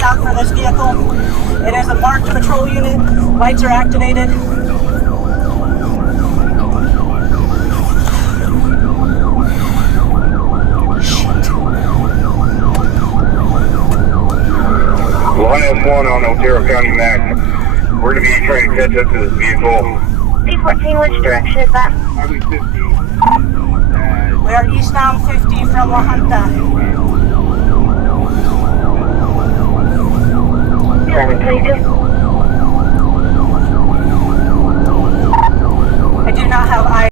south for this vehicle. It is a marked patrol unit. Lights are activated. Line S1 on Otero County Mac. We're going to be trying to catch up to this vehicle. C14, which direction is that? We are eastbound 50 from La Junta.